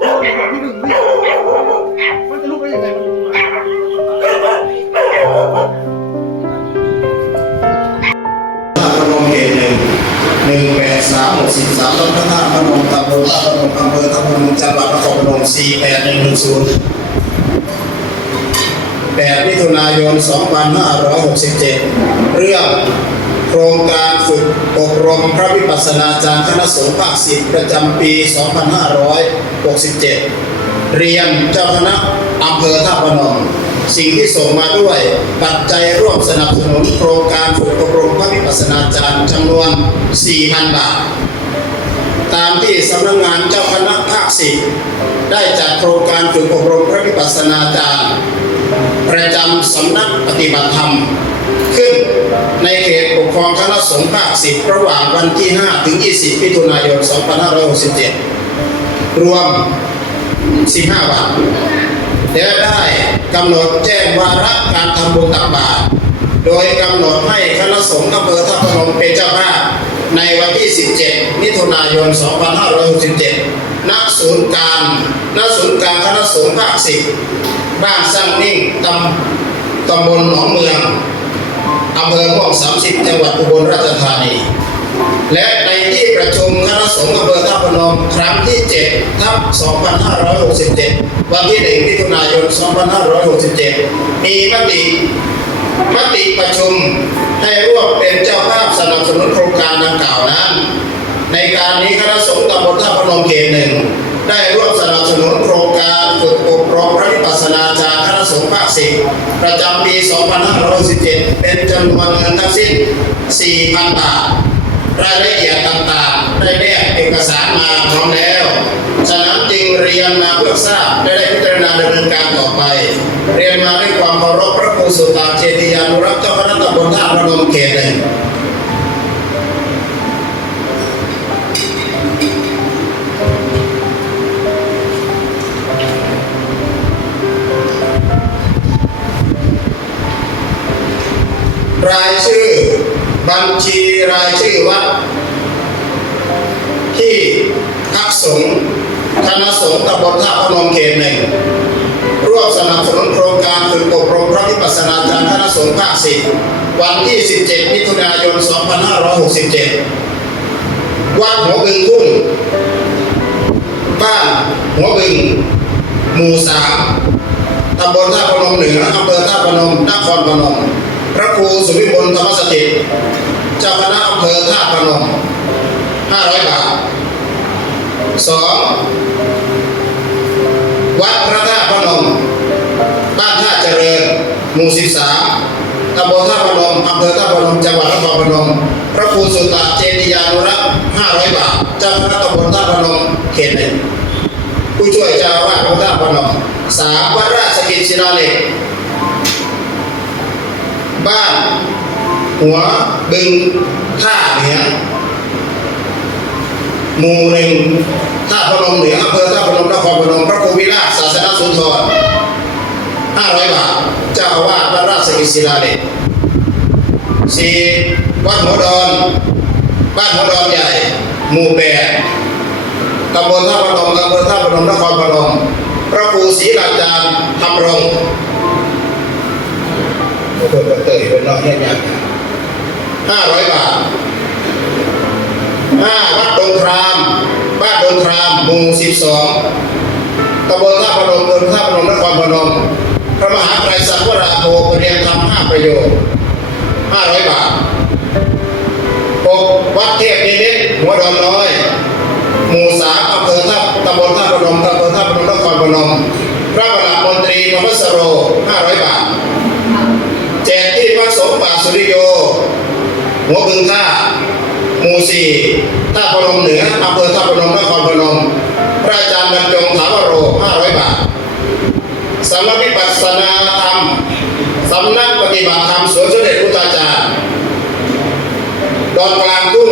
ที่หนึ่งพี่มันจะลุกได้ยังไงพนมเขตหนึ่งหนึ่งแปดสามหกสิบสามต้นพระธาตุพนมตำบลท่าพนมอำเภอท่าพนมจังหวัดนครพนมสี่แปดหนึ่งหนึ่งศูนย์แปดมิถุนายนสองพันห้าร้อยหกสิบเจ็ดเรื่อง โครงการฝึกอบรมพระวิปัสสนาจารย์คณะสงฆ์ภาคสิบประจำปี 2567 เรียนเจ้าคณะอำเภอท่าพนม สิ่งที่ส่งมาด้วยปัจจัยร่วมสนับสนุนโครงการฝึกอบรมพระวิปัสสนาจารย์จำนวน 4,000 บาท ตามที่สำนักงานเจ้าคณะภาคสิบได้จัดโครงการฝึกอบรมพระวิปัสสนาจารย์ ประจำสำนักปฏิบัติธรรม ในเขตปกครองคณะสงฆ์ภาคสิบระหว่างวันที่ 5 ถึง 20มิถุนายน 2567 รวม 15 บาทและได้กำหนดแจ้งวาระการทำบุญตักบาตรโดยกำหนดให้คณะสงฆ์อำเภอท่าพนมเป็นเจ้าภาพในวันที่ 17 มิถุนายน 2567 ณ ศูนย์การ ณ ศูนย์การคณะสงฆ์ภาค10บ้านสร้างนิ่งตำตำบลหนองเมือง อำเภอม่วง30จังหวัดอุบลราชธานี และในที่ประชุมคณะสงฆ์อำเภอท่าพนมครั้งที่7ทับ2567 วันที่1มิถุนายน 2567 มีมติมติประชุมให้ร่วมเป็นเจ้าภาพสนับสนุนโครงการดังกล่าวนั้น ในการนี้คณะสงฆ์ตำบลท่าพนมเขตหนึ่งได้ร่วมสนับสนุนโครงการฝึกอบรมพระ สงฆ์ภาคสิบประจำปี 2517 เป็นจำนวนเงินทั้งสิ้น 4,000 บาท รายละเอียดต่างๆ ได้แนบเอกสารมาพร้อมแล้ว ฉะนั้นจึงเรียนมาเพื่อทราบและได้พิจารณาดำเนินการต่อไป เรียนมาด้วยความเคารพพระครูสุตาเจติยานุรักษ์เจ้าคณะตำบลท่าพนมเขตหนึ่ง บัญชีรายชื่อวัด ที่พักสงฆ์คณะสงฆ์ตำบลท่าพนมเขตหนึ่งร่วมสนับสนุนโครงการฝึกอบรมพระวิปัสสนาจารย์คณะสงฆ์ภาคสิบวันที่ 17 มิถุนายน 2567 วัดหัวบึงทุ่งบ้านหัวบึง หมู่สามตำบลท่าพนมเหนืออำเภอท่าพนมนครพนม ครูสุวิมลธรรมสถิตเจ้าคณะอำเภอท่าพนม500บาทสองวัดพระธาตุพนม บ้านท่าเจริญ หมู่13ตำบลท่าพนมอำเภอท่าพนม จังหวัดนครพนม พระครูสุตตะเจติยานุรักษ์500บาท เจ้าคณะตำบลท่าพนม เขตหนึ่งผู้ช่วยเจ้าวาสวัดท่าพนมสามวัดราชกิจศิลาเหล็ก บ้าน หัวบึงท่าเหนือหมู่หนึ่งท่าพนมเหนืออำเภอท่าพนมนครพนมพระครูวิราชศาสนสุนทรห้าร้อยบาท เจ้าอาวาสวัดราชกิศิลาเด็กสี่วัดหัวดอนบ้านหัวดอนใหญ่ หมู่แปดตำบลท่าพนมอำเภอท่าพนมนครพนมพระครูศรีราจารย์ธรรงค์เปิดเตยเป็นนอกแย่ยัง ห้าร้อยบาทห้าวัดดงครามบ้านดงครามหมู่สิบสองตำบลท่าพนมอำเภอท่าพนมนครพนมพระมหาไตรสังวราโภปเรียนธรรมห้าประโยชน์ห้าร้อยบาทหกวัดเทพนิมิตหัวดอนน้อย หมู่สามอำเภอท่าตำบลท่าพนมอำเภอท่าพนมนครพนมพระประหลัดมนตรีนมัสโรห้าร้อยบาทแจกที่พระสงฆ์ป่าสุริโย หัวบึงท่าหมู่สี่ท่าพนมเหนืออำเภอท่าพนมนครพนม พระอาจารย์บรรจงถาวโรห้าร้อยบาทสำนักวิปัสสนาธรรมสำนักปฏิบัติธรรมสวนสมเด็จพุทธาจารย์ดอนกลางทุ่ง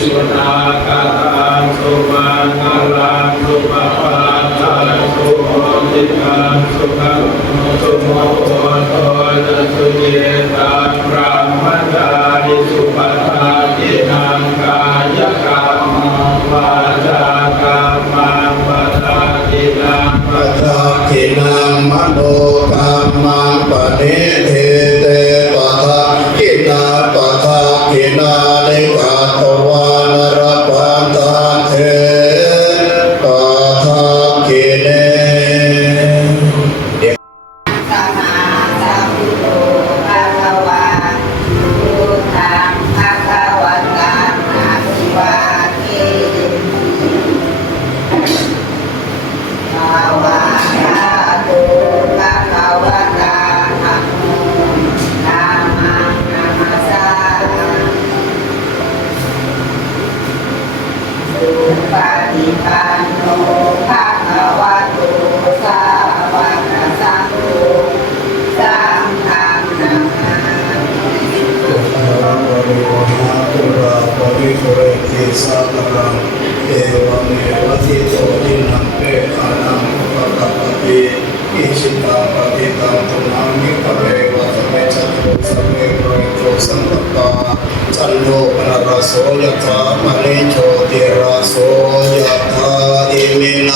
สุนาการสุมาการสุภาพารสุตุขสุโมโตตสุเยตาพระมัาริสุปัฏสินังกายกรรมวาจามปัฏฐานินัานินัมโนกรมปเน ภะควะโตสาวกสังโฆสังฆังนามาตุระปริวหาตุระปริปุเรติสาครังเอวเมวทิโตทินังเปขานังปะกะปะติอิชิตังปะติตังตุนังนิกะเรวะสเมจัตโสเมโรยโตสัมปตาจันโทปนรสโสยถามณิโชติราโสยะถา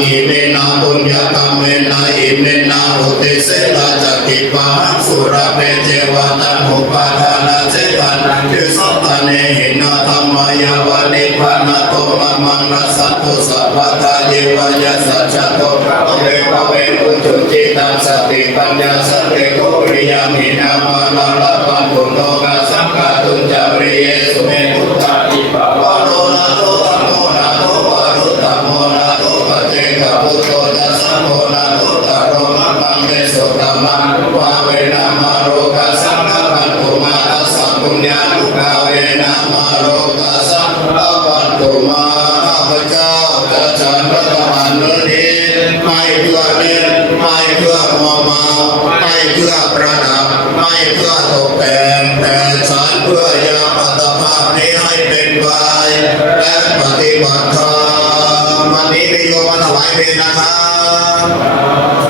อาจาริโยปะการาจามนทิมาราชาปุณณวัตนาราปิจาพระมะมาลาเมนาปุญญาตตาเมสุขังจติวิธังอเปตโวมาตังอิเมนาปุญญากรรมเมนาอิเมนาอุติเสนาจติปาหังสุราเปเจวาตันหุปาทานาเจตันทิสัตตเนหินาธรรมายาวานิพานาโตมะมังนัสสัตตุสัพพทาเยวายาสัจจโตอเวปเวอุจุจิตังสติปัญญาสติโกริยามินามานาลปันตุโนกาสังฆาตุจาริเยสุเมตุตาอิปะวะโร กะพุโธจัสสะโมนาโตตะโรมะปังเตสุตตมังวาเวนะมาโรกะสังฆปันตุมาตัสสะปุญญานุภาเวนะมาโรกะสังฆปันตุมาข้าพเจ้าจะฉันพระทหารเนื้อนี้ไม่เพื่อเน้นไม่เพื่อมอมเมาไม่เพื่อประดับไม่เพื่อตกแต่งแต่ฉันเพื่อยาอัตภาพนี้ให้เป็น โ